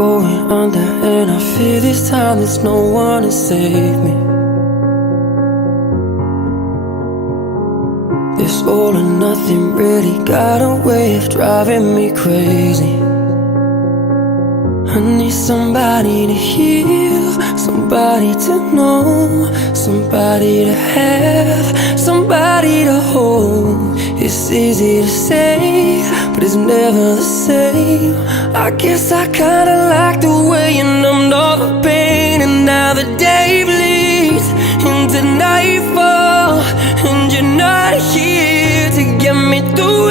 going under, and I fear this time there's no one to save me. This all or nothing really got a way of driving me crazy. I need somebody to heal, somebody to know, somebody to have, somebody to hold. It's easy to say, but it's never the same. I guess I kinda like the way you numbed all the pain, and now the day bleeds into nightfall, and you're not here to get me through it.